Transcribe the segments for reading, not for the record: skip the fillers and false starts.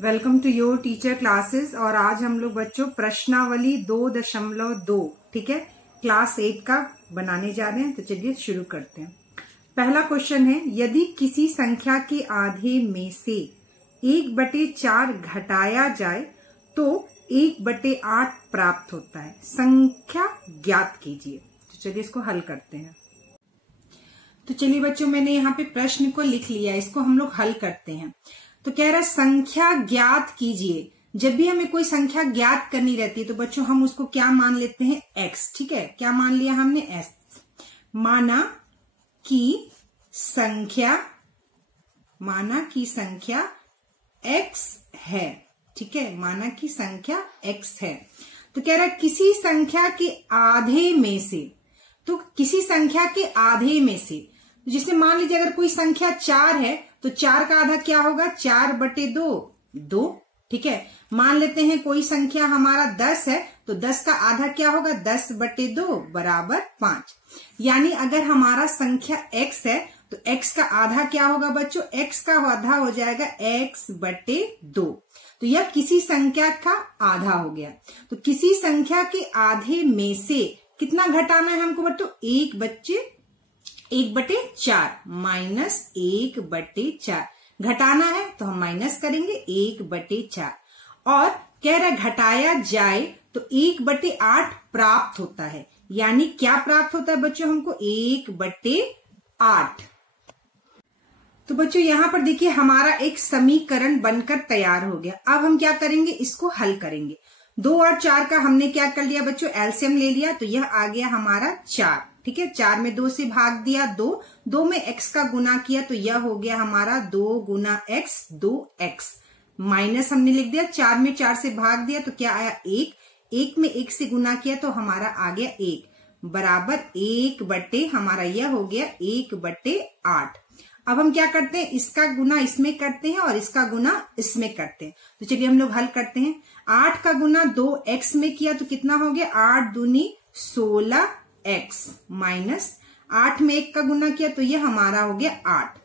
Welcome to your teacher classes. और आज हम लोग बच्चों प्रश्नावली 2.2 ठीक है क्लास 8 का बनाने जा रहे हैं। तो चलिए शुरू करते हैं। पहला क्वेश्चन है, यदि किसी संख्या के आधे में से 1/4 घटाया जाए तो 1/8 प्राप्त होता है। संख्या ज्ञात कीजिए। तो चलिए इसको हल करते हैं। तो चलिए बच्चों, मैंने यहाँ पे प्रश्न को लिख लिया, इसको हम लोग हल करते हैं। तो कह रहा है संख्या ज्ञात कीजिए। जब भी हमें कोई संख्या ज्ञात करनी रहती है तो बच्चों हम उसको क्या मान लेते हैं, x। ठीक है, क्या मान लिया हमने, x। माना कि संख्या x है। ठीक है, माना कि संख्या x है। तो कह रहा है किसी संख्या के आधे में से, तो किसी संख्या के आधे में से, जिससे मान लीजिए अगर कोई संख्या 4 है तो 4 का आधा क्या होगा, 4/2 2। ठीक है, मान लेते हैं कोई संख्या हमारा 10 है तो 10 का आधा क्या होगा, 10/2 बराबर 5। यानी अगर हमारा संख्या x है तो x का आधा क्या होगा बच्चों, x का आधा हो जाएगा x/2। तो यह किसी संख्या का आधा हो गया। तो किसी संख्या के आधे में से कितना घटाना है हमको बच्चों, 1/4 माइनस 1/4 घटाना है तो हम माइनस करेंगे 1/4। और कह रहा है घटाया जाए तो 1/8 प्राप्त होता है। यानी क्या प्राप्त होता है बच्चों हमको, 1/8। तो बच्चों यहां पर देखिए हमारा एक समीकरण बनकर तैयार हो गया। अब हम क्या करेंगे, इसको हल करेंगे। 2 और 4 का हमने क्या कर लिया बच्चों, एलसीएम ले लिया। तो यह आ गया हमारा 4। ठीक है, 4 में 2 से भाग दिया 2 में x का गुना किया तो यह हो गया हमारा 2 गुना x 2x। माइनस हमने लिख दिया, 4 में 4 से भाग दिया तो क्या आया 1 में 1 से गुना किया तो हमारा आ गया 1 बराबर 1 हमारा यह हो गया 1/8। अब हम क्या करते हैं, इसका गुना इसमें करते हैं और इसका गुना इसमें करते हैं। तो चलिए हम लोग हल करते हैं। 8 का गुना 2x में किया तो कितना हो गया, 8 दूनी 16x माइनस 8 में 1 का गुना किया तो ये हमारा हो गया 8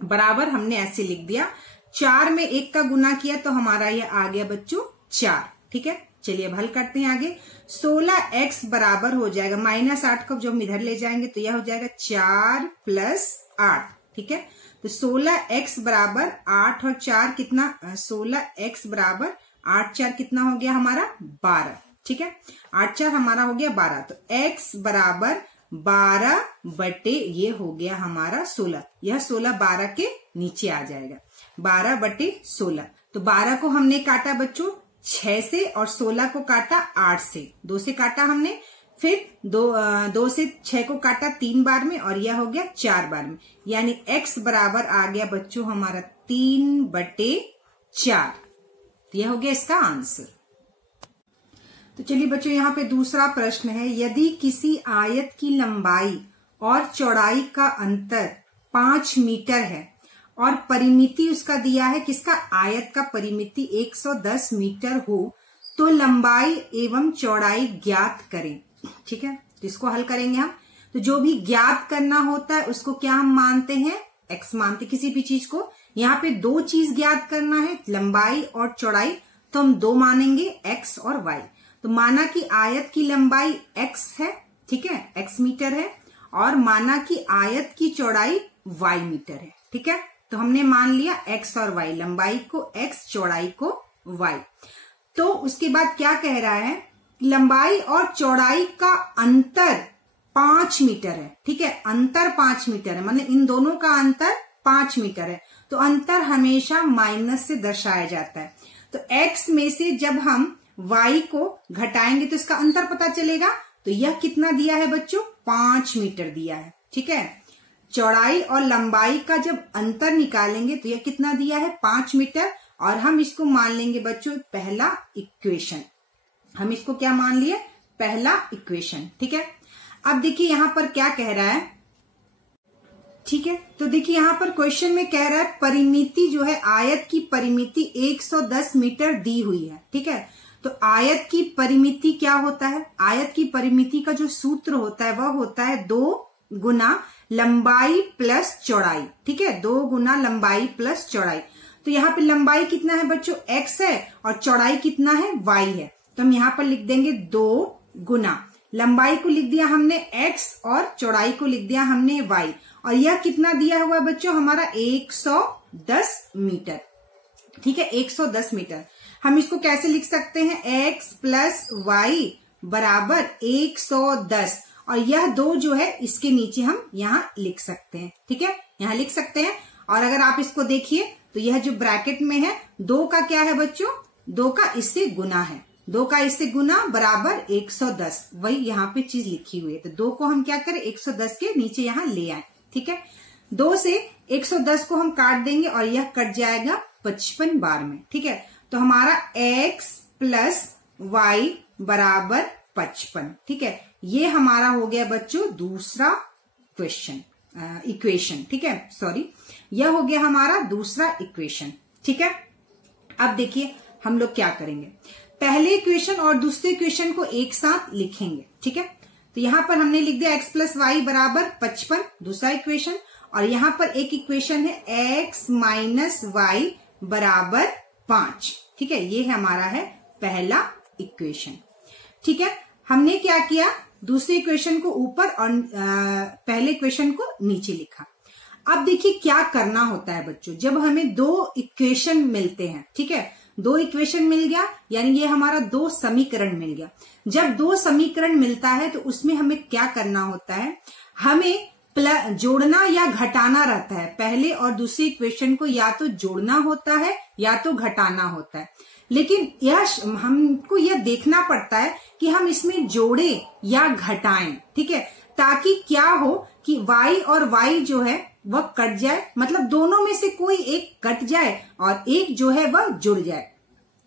बराबर हमने ऐसे लिख दिया। 4 में 1 का गुना किया तो हमारा ये आ गया बच्चों 4। ठीक है, चलिए अब हल करते हैं आगे। 16x बराबर हो जाएगा -8 को जब हम इधर ले जाएंगे तो यह हो जाएगा 4 + 8। ठीक है, तो 16x बराबर 8 और 4 कितना, 16x बराबर 8 4 कितना हो गया हमारा 12। ठीक है, 8 4 हमारा हो गया 12। तो x बराबर 12 ये हो गया हमारा 16। यह 16 12 के नीचे आ जाएगा, 12/16। तो 12 को हमने काटा बच्चों 6 से और 16 को काटा 8 से, 2 से काटा हमने। फिर 2 से 6 को काटा 3 बार में और यह हो गया 4 बार में। यानी x बराबर आ गया बच्चों हमारा 3/4। तो यह हो गया इसका आंसर। तो चलिए बच्चों यहाँ पे दूसरा प्रश्न है, यदि किसी आयत की लंबाई और चौड़ाई का अंतर 5 मीटर है और परिमिति उसका दिया है, किसका, आयत का परिमिति 110 मीटर हो तो लंबाई एवं चौड़ाई ज्ञात करें। ठीक है, तो इसको हल करेंगे हम। तो जो भी ज्ञात करना होता है उसको क्या हम मानते हैं, x मानते, किसी भी चीज को। यहाँ पे 2 चीज ज्ञात करना है, लंबाई और चौड़ाई, तो हम 2 मानेंगे, x और y। तो माना कि आयत की लंबाई x है, ठीक है, x मीटर है, और माना कि आयत की चौड़ाई y मीटर है। ठीक है, तो हमने मान लिया x और y, लंबाई को x चौड़ाई को y। तो उसके बाद क्या कह रहा है, लंबाई और चौड़ाई का अंतर 5 मीटर है। ठीक है, अंतर 5 मीटर है, मतलब इन दोनों का अंतर 5 मीटर है। तो अंतर हमेशा माइनस से दर्शाया जाता है। तो x में से जब हम y को घटाएंगे तो इसका अंतर पता चलेगा। तो यह कितना दिया है बच्चों, 5 मीटर दिया है। ठीक है, चौड़ाई और लंबाई का जब अंतर निकालेंगे तो यह कितना दिया है, 5 मीटर। और हम इसको मान लेंगे बच्चों पहला इक्वेशन। हम इसको क्या मान लिए, पहला इक्वेशन। ठीक है, अब देखिए यहां पर क्या कह रहा है। ठीक है, तो देखिए यहां पर क्वेश्चन में कह रहा है परिमिति जो है, आयत की परिमिति 110 मीटर दी हुई है। ठीक है, तो आयत की परिमिति क्या होता है, आयत की परिमिति का जो सूत्र होता है वह होता है 2 गुना लंबाई प्लस चौड़ाई। ठीक है, 2 गुना लंबाई प्लस चौड़ाई। तो यहाँ पे लंबाई कितना है बच्चों, x है, और चौड़ाई कितना है, y है। तो हम यहाँ पर लिख देंगे 2 गुना लंबाई को लिख दिया हमने x और चौड़ाई को लिख दिया हमने y, और यह कितना दिया हुआ है बच्चों, हमारा 110 मीटर। ठीक है, 110 मीटर। हम इसको कैसे लिख सकते हैं, x प्लस वाई बराबर 110, और यह 2 जो है इसके नीचे हम यहाँ लिख सकते हैं। ठीक है, यहाँ लिख सकते हैं। और अगर आप इसको देखिए तो यह जो ब्रैकेट में है 2 का क्या है बच्चों, 2 का इससे गुना है, 2 का इससे गुना बराबर 110, वही यहाँ पे चीज लिखी हुई है। तो 2 को हम क्या करें, 110 के नीचे यहाँ ले आए। ठीक है, 2 से 110 को हम काट देंगे और यह कट जाएगा 55 बार में। ठीक है, तो हमारा x प्लस वाई बराबर 55। ठीक है, ये हमारा हो गया बच्चों दूसरा क्वेश्चन, इक्वेशन। ठीक है, सॉरी, यह हो गया हमारा दूसरा इक्वेशन। ठीक है, अब देखिए हम लोग क्या करेंगे, पहले इक्वेशन और दूसरे इक्वेशन को एक साथ लिखेंगे। ठीक है, तो यहां पर हमने लिख दिया x प्लस वाई बराबर 55, दूसरा इक्वेशन, और यहां पर एक इक्वेशन है x माइनस वाई बराबर 5। ठीक है, ये हमारा है पहला इक्वेशन। ठीक है, हमने क्या किया, दूसरे इक्वेशन को ऊपर और पहले इक्वेशन को नीचे लिखा। अब देखिए क्या करना होता है बच्चों, जब हमें 2 इक्वेशन मिलते हैं। ठीक है, 2 इक्वेशन मिल गया, यानी ये हमारा 2 समीकरण मिल गया। जब 2 समीकरण मिलता है तो उसमें हमें क्या करना होता है, हमें जोड़ना या घटाना रहता है। पहले और दूसरे इक्वेशन को या तो जोड़ना होता है या तो घटाना होता है, लेकिन यह हमको यह देखना पड़ता है कि हम इसमें जोड़े या घटाएं। ठीक है, ताकि क्या हो कि y और y जो है वह कट जाए, मतलब दोनों में से कोई एक कट जाए और एक जो है वह जुड़ जाए।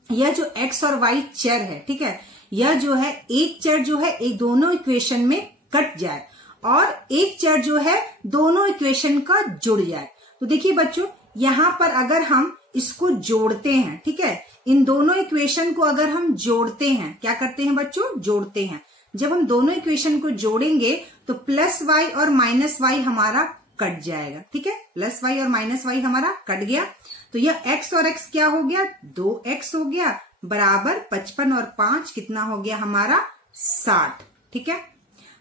यह जो x और y चर है, ठीक है, यह जो है एक चर जो है एक दोनों इक्वेशन में कट जाए और एक चर जो है दोनों इक्वेशन का जुड़ जाए। तो देखिए बच्चों, यहां पर अगर हम इसको जोड़ते हैं, ठीक है, इन दोनों इक्वेशन को अगर हम जोड़ते हैं, क्या करते हैं बच्चों, जोड़ते हैं। जब हम दोनों इक्वेशन को जोड़ेंगे तो प्लस वाई और माइनस वाई हमारा कट जाएगा। ठीक है, प्लस वाई और माइनस वाई हमारा कट गया, तो यह x और x क्या हो गया, 2x हो गया बराबर 55 और 5 कितना हो गया हमारा 60। ठीक है,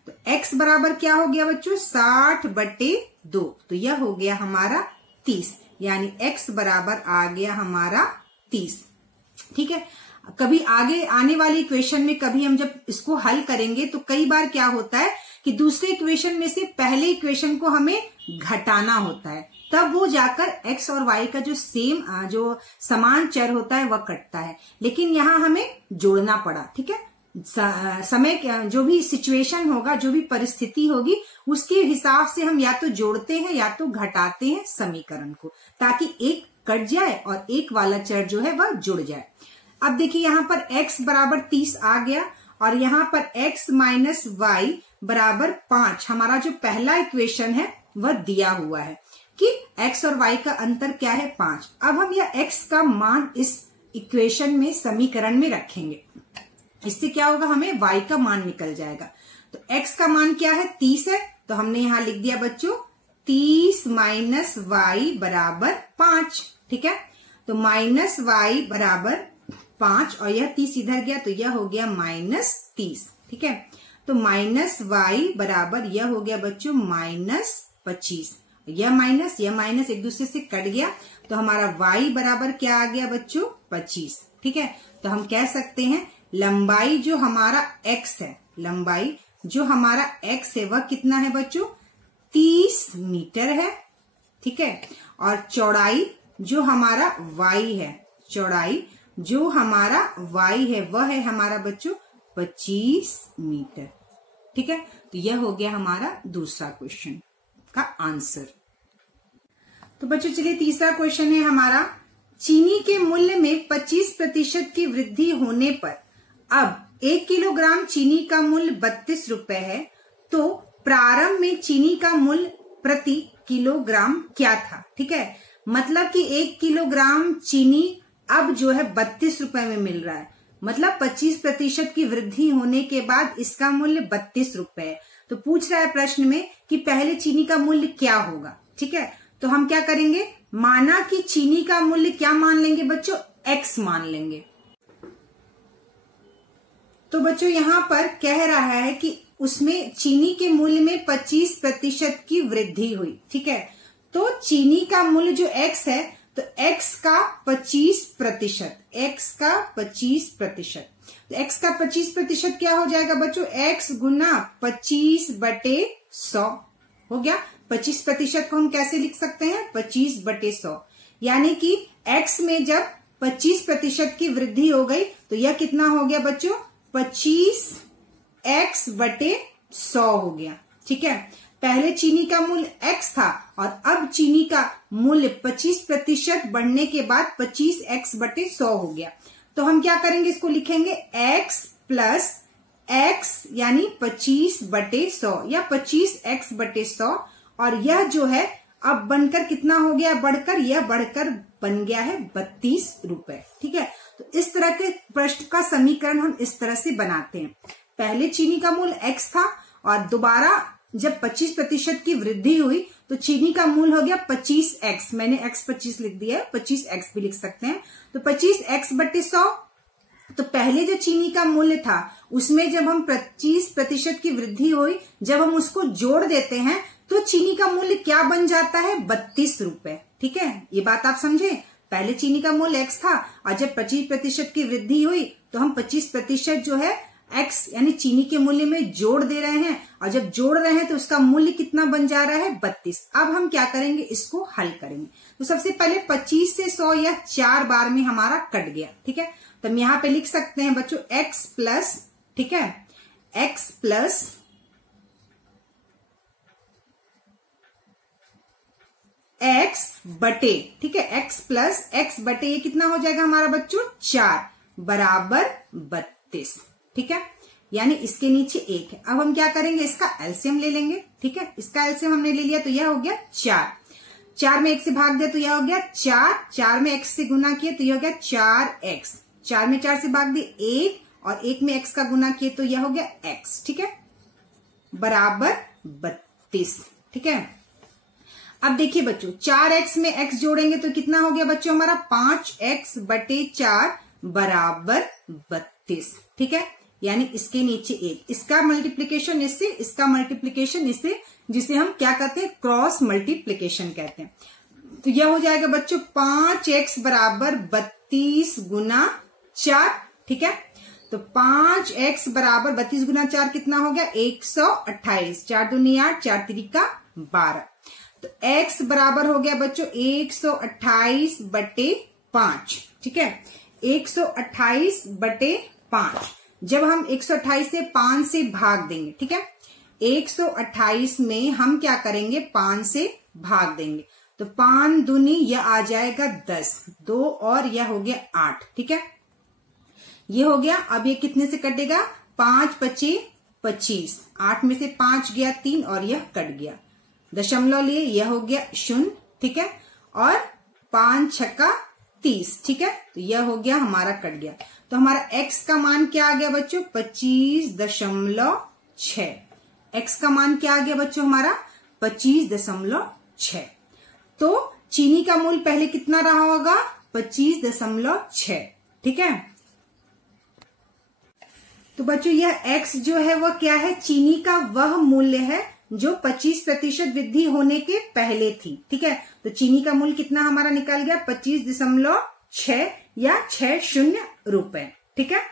तो x बराबर क्या हो गया बच्चों, 60/2, तो यह हो गया हमारा 30, यानी x बराबर आ गया हमारा 30। ठीक है, कभी आगे आने वाली इक्वेशन में कभी हम जब इसको हल करेंगे तो कई बार क्या होता है कि दूसरे इक्वेशन में से पहले इक्वेशन को हमें घटाना होता है, तब वो जाकर x और y का जो जो समान चर होता है वह कटता है, लेकिन यहाँ हमें जोड़ना पड़ा। ठीक है, समय जो भी सिचुएशन होगा, जो भी परिस्थिति होगी, उसके हिसाब से हम या तो जोड़ते हैं या तो घटाते हैं समीकरण को, ताकि एक कट जाए और एक वाला चर जो है वह जुड़ जाए। अब देखिए यहाँ पर x बराबर 30 आ गया और यहाँ पर x माइनस वाई बराबर 5, हमारा जो पहला इक्वेशन है वह दिया हुआ है कि x और y का अंतर क्या है, 5। अब हम यह x का मान इस इक्वेशन में, समीकरण में रखेंगे, इससे क्या होगा, हमें y का मान निकल जाएगा। तो x का मान क्या है, 30 है, तो हमने यहां लिख दिया बच्चों 30 माइनस वाई बराबर 5। ठीक है, तो माइनस वाई बराबर 5 और यह 30 इधर गया तो यह हो गया -30। ठीक है, तो माइनस वाई बराबर यह हो गया बच्चों -25। यह माइनस एक दूसरे से कट गया, तो हमारा y बराबर क्या आ गया बच्चों, 25। ठीक है, तो हम कह सकते हैं लंबाई जो हमारा x है, लंबाई जो हमारा x है वह कितना है बच्चों, 30 मीटर है। ठीक है, और चौड़ाई जो हमारा y है, चौड़ाई जो हमारा y है वह है हमारा बच्चों 25 मीटर। ठीक है, तो यह हो गया हमारा दूसरा क्वेश्चन का आंसर। तो बच्चों चलिए तीसरा क्वेश्चन है हमारा, चीनी के मूल्य में 25% की वृद्धि होने पर अब 1 किलोग्राम चीनी का मूल्य 32 रुपए है, तो प्रारंभ में चीनी का मूल्य प्रति किलोग्राम क्या था। ठीक है, मतलब कि 1 किलोग्राम चीनी अब जो है 32 रुपए में मिल रहा है, मतलब 25% की वृद्धि होने के बाद इसका मूल्य 32 रुपए है। तो पूछ रहा है प्रश्न में कि पहले चीनी का मूल्य क्या होगा। ठीक है, तो हम क्या करेंगे, माना कि चीनी का मूल्य क्या मान लेंगे बच्चों, x मान लेंगे। तो बच्चों यहाँ पर कह रहा है कि उसमें चीनी के मूल्य में 25% की वृद्धि हुई। ठीक है, तो चीनी का मूल्य जो x है, तो x का 25%, x का 25%, तो x का 25% क्या हो जाएगा बच्चों, x गुना 25/100 हो गया। 25% को हम कैसे लिख सकते हैं, 25/100, यानी कि x में जब 25% की वृद्धि हो गई तो यह कितना हो गया बच्चों, 25x/100 हो गया। ठीक है, पहले चीनी का मूल्य x था और अब चीनी का मूल्य 25% बढ़ने के बाद 25x/100 हो गया। तो हम क्या करेंगे, इसको लिखेंगे x प्लस x यानी 25/100 या 25x/100, और यह जो है अब बनकर कितना हो गया, बढ़कर, यह बढ़कर बन गया है 32 रुपए। ठीक है, तो इस तरह के प्रश्न का समीकरण हम इस तरह से बनाते हैं। पहले चीनी का मूल्य x था और दोबारा जब 25% की वृद्धि हुई तो चीनी का मूल्य हो गया 25x, मैंने x 25 लिख दिया है, 25x भी लिख सकते हैं। तो 25x/100, तो पहले जो चीनी का मूल्य था उसमें जब हम 25% की वृद्धि हुई, जब हम उसको जोड़ देते हैं तो चीनी का मूल्य क्या बन जाता है, 32 रुपए। ठीक है, ये बात आप समझे। पहले चीनी का मूल्य x था और जब 25% की वृद्धि हुई तो हम 25% जो है x यानी चीनी के मूल्य में जोड़ दे रहे हैं, और जब जोड़ रहे हैं तो उसका मूल्य कितना बन जा रहा है, 32। अब हम क्या करेंगे, इसको हल करेंगे। तो सबसे पहले 25 से 100 यह 4 बार में हमारा कट गया। ठीक है, तो हम यहाँ पे लिख सकते हैं बच्चों x प्लस, ठीक है, x प्लस x बटे, ठीक है, x प्लस x बटे ये कितना हो जाएगा हमारा बच्चों, 4 बराबर 32। ठीक है, यानी इसके नीचे 1 है। अब हम क्या करेंगे, इसका एलसीएम ले लेंगे। ठीक है, इसका एलसीएम हमने ले लिया तो यह हो गया 4, 4 में 1 से भाग दिया तो यह हो गया 4, 4 में x से गुना किए तो यह हो गया 4x, 4 में 4 से भाग दिए 1, और 1 में x का गुना किए तो यह हो गया x। ठीक है, बराबर 32। ठीक है, अब देखिए बच्चों 4x में x जोड़ेंगे तो कितना हो गया बच्चों हमारा, 5x/4 बराबर 32। ठीक है, यानी इसके नीचे 1, इसका मल्टीप्लीकेशन इससे, इसका मल्टीप्लीकेशन इससे, जिसे हम क्या कहते हैं, क्रॉस मल्टीप्लीकेशन कहते हैं। तो यह हो जाएगा बच्चों 5x बराबर 32 गुना 4। ठीक है, तो 5x बराबर 32 गुना 4 कितना हो गया, 128, 4 दूनी 8, 4 तिरिका 12। तो x बराबर हो गया बच्चों 128/5। ठीक है, 128/5। जब हम 128 से 5 से भाग देंगे, ठीक है, 128 में हम क्या करेंगे, 5 से भाग देंगे, तो 5 दूनी यह आ जाएगा 10, 2 और यह हो गया 8। ठीक है, ये हो गया। अब ये कितने से कटेगा, 5 × 25, 8 में से 5 गया 3 और यह कट गया, दशमलव लिए, यह हो गया 0। ठीक है, और 5 × 30। ठीक है, तो यह हो गया हमारा कट गया। तो हमारा x का मान क्या आ गया बच्चों, 25.6। x का मान क्या आ गया बच्चों हमारा, 25.6। तो चीनी का मूल्य पहले कितना रहा होगा, 25.6। ठीक है, तो बच्चों यह x जो है वह क्या है, चीनी का वह मूल्य है जो 25% वृद्धि होने के पहले थी। ठीक है, तो चीनी का मूल्य कितना हमारा निकल गया, 25.6 या 60 रुपए। ठीक है,